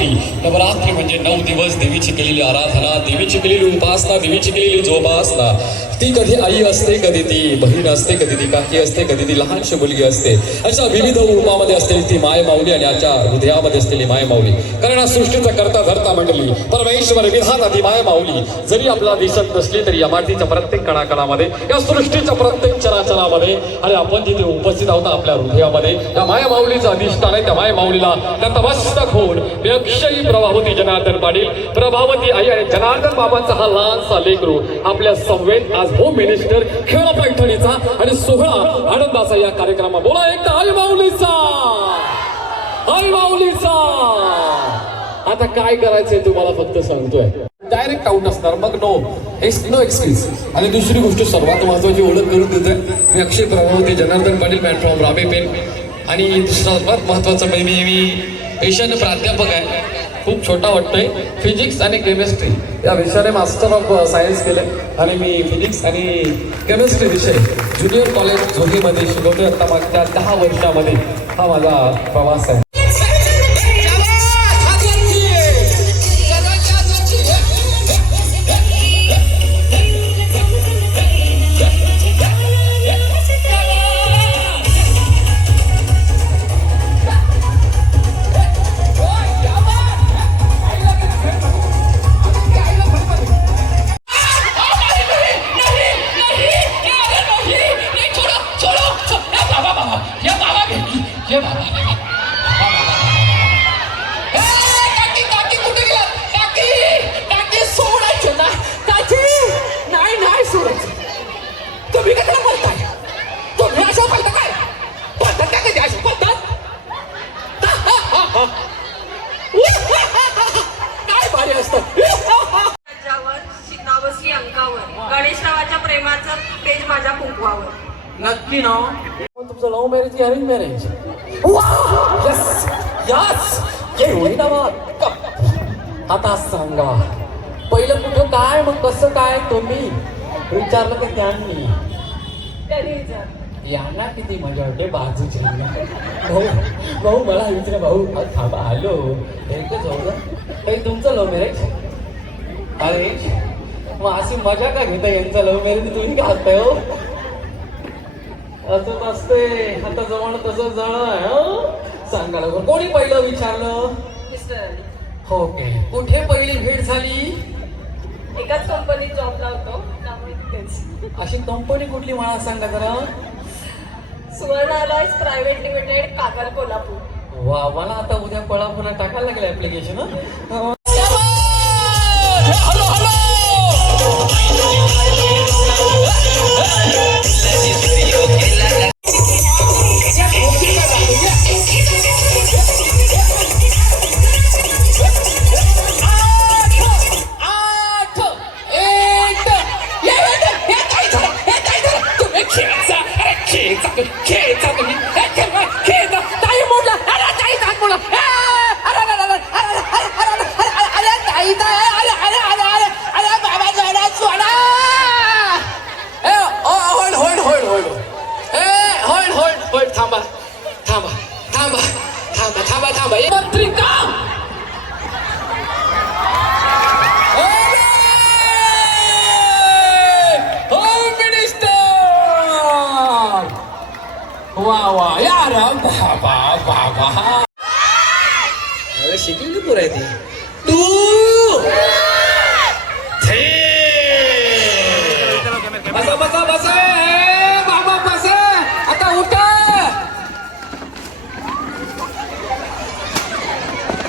नवरात्री नवरात्री म्हणजे नऊ दिवस देवीची केलेली आराधना देवीची केलेली उपासना देवीची केलेली जोपासना. ती कधी आई असते कधी ती बहीण असते कधी ती काकी असते कधी ती लहानशी मुलगी असते. अशा विविध रूपामध्ये असलेली ती माय माऊली आणि आजच्या हृदयामध्ये असलेली माय माऊली. कारण हा सृष्टीचा करता धरता मंडळी परमेश्वर विधान ती माय माऊली. जरी आपला दिसत नसली तरी या मातीच्या प्रत्येक कणाकणामध्ये या सृष्टीच्या प्रत्येक चराचरामध्ये आणि आपण जिथे उपस्थित आहोत आपल्या हृदयामध्ये या माय माऊलीचं अधिष्ठान आहे त्या माय माऊलीला त्या तमस्तक होऊन मी प्रभावती जनार्दन पाटील प्रभावती आई आणि जनार्दन बाबांचा हा लहानसा लेकरू आपल्या संवेद आज होम मिनिस्टर खेळ पैठणीचा आणि सोहळा आनंदाचा या कार्यक्रमा बोला एकदा आई माऊलीचा! आई माऊलीचा! आता काय करायचंय तुम्हाला फक्त सांगतोय. डायरेक्ट आउट असणार. मग नो एक्स नो एक्सक्यूज आणि दुसरी गोष्ट सर्वात महत्वाची ओळख करून देतोय. मी Akshay Prabhavati Janardan Patil man from Rabe pen आणि दुसरा सर्वात महत्वाचं म्हणजे मी पेशन प्राध्यापक आहे. खूप छोटा वाटतोय. फिजिक्स आणि केमिस्ट्री या विषयाने मास्टर ऑफ सायन्स केले. आणि मी फिजिक्स आणि केमिस्ट्री विषय ज्युनियर कॉलेज झोगीमध्ये शिकवतोय. आता मागच्या दहा वर्षामध्ये हा माझा प्रवास आहे. अरेंज मॅरेज यस यस ये होईना मग आता सांगा. पहिलं कुठं काय मग कसं काय तुम्ही? विचारलं का त्यांनी. यांना किती मजा वाटते बाजूची भाऊ भाऊ मला विचार भाऊ थांबा हॅलो. एकच होतं तुमचं लव्ह मॅरेज अरे मग अशी मजा का घेता यांचं लव्ह मॅरेज तुम्ही हसताय हो? असंच असते आता जवळ तसं जळ सांगा लवकर कोणी पहिलं विचारलं? मिस्टर. हो के कुठे पहिली भेट झाली? एकाच कंपनीत जॉबला होतो त्यामुळे अशी कंपनी कुठली मला सांगा जरा? Suvarna alloys private limited Kagal Kolhapur. वा मला आता उद्या पुन्हा टाकायला लागले ऍप्लिकेशन It's the king. बाबा बाबा अरे शिकलेली पोर आहे ती तू बसा बसा बसा ए, बाबा बसा आता उठा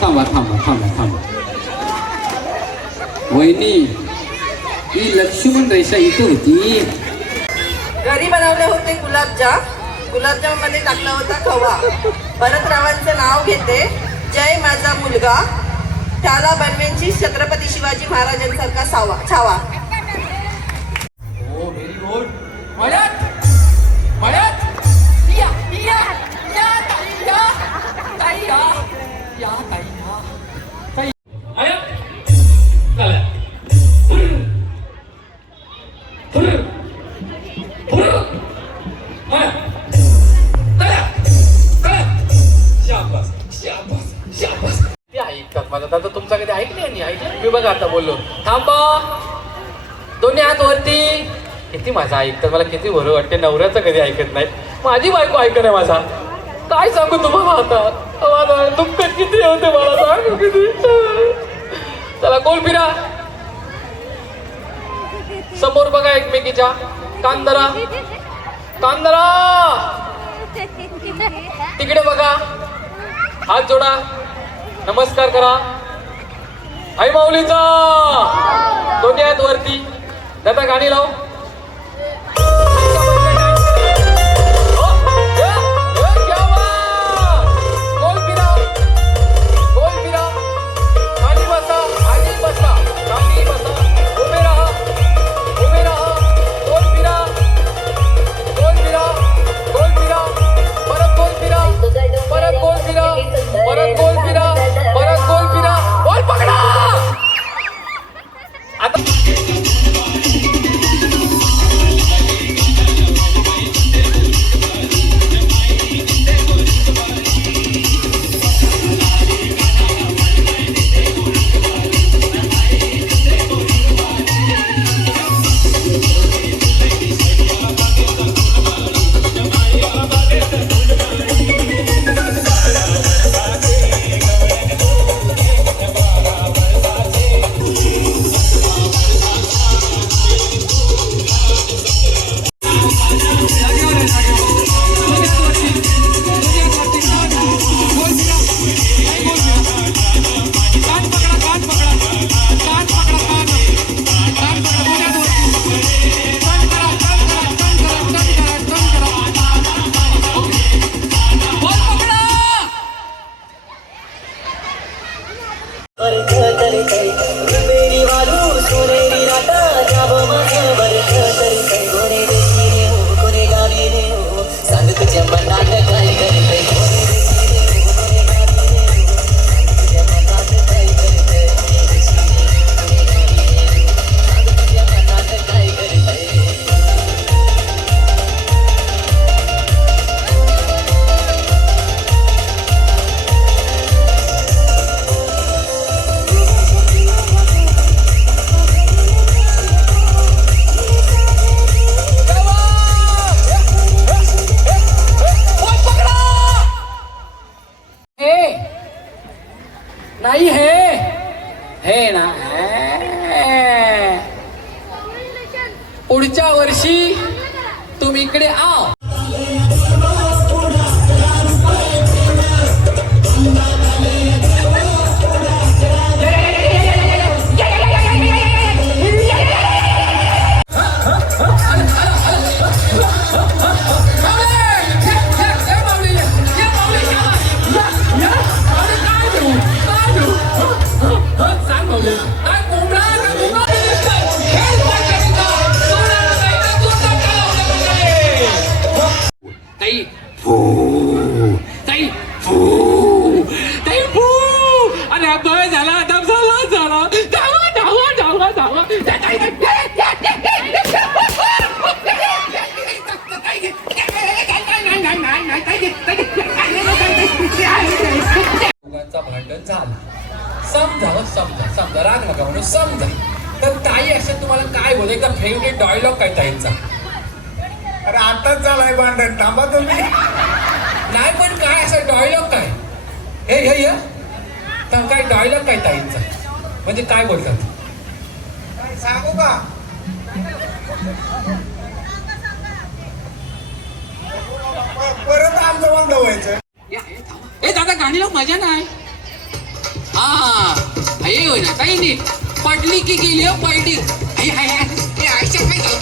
थांबा थांबा थांबा थांबा वहिनी ही लक्ष्मण रेषा इथे होती घरी बनवले होते गुलाबजाम गुलाबजाममध्ये टाकला होता खवा भरतरावांचं नाव घेते. जय माझा मुलगा. त्याला बनवेंची छत्रपती शिवाजी महाराजांसारखा सावा छावा. शाबास शाबास शाबास नाही ऐकतात मी बघा आता बोललो. थांबा. दोन्ही हात वरती. किती माझा ऐकतात मला किती बरं वाटते नवऱ्याचं कधी ऐकत नाही. माझी बायको ऐकत नाही माझा. काय सांगू तुम्हाला आता? माझा दुःख किती होते मला सांगू किती. चला गोल फिरा. समोर बघा एकमेकीच्या. कांदरा. कांदरा. तिकडे बघा. हात जोडा. नमस्कार करा. आई माऊलीचा. दोन्ही आहेत वरती. दादा गाणी लाव. नाही हे. हे ना पुढच्या वर्षी तुम्ही इकडे आ अरे झाला आता झाला झाला धावा धावा धावा धावा भांडण झालं समजा समजा समजा राग नका म्हणून समजा तर ताई असं तुम्हाला काय बोल एकदा फेवरेट डायलॉग काय ताईंचा अरे आताच झालाय भांडण थांबा तुम्ही नाही पण काय असं डायलॉग काय हे हे हे तर काय डायलॉग काय ताईंचा? म्हणजे काय बोलतात? सांगू का? परत आमचं बंद व्हायचं. ए दादा गाणी लाव मजा नाही. हा हे. होय ना काही नाही पडली की गेली हो पडली हाय, हाय,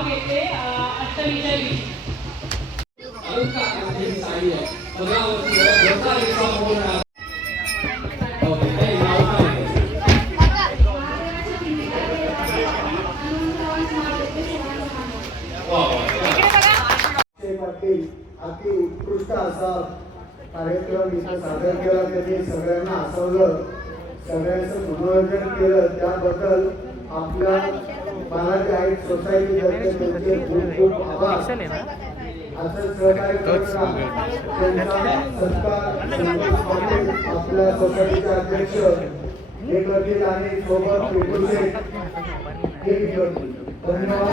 नाव घेते अं, अष्टमीच्या दिवशी अक्षय अति उत्कृष्ट असा कार्यक्रम इथं सादर केला. त्यांनी सगळ्यांना हसवलं सगळ्यांचं मनोरंजन केलं. त्याबद्दल आपल्या बालाजी आईट सोसायटी तर्फे त्यांचे खूप खूप आभार. असं सहकार्य करताना त्यांचा सत्कार संतोष पाटील आपल्या सोसायटीचे अध्यक्ष हे करतील आणि सोबत विपुल शेठ करतील धन्यवाद.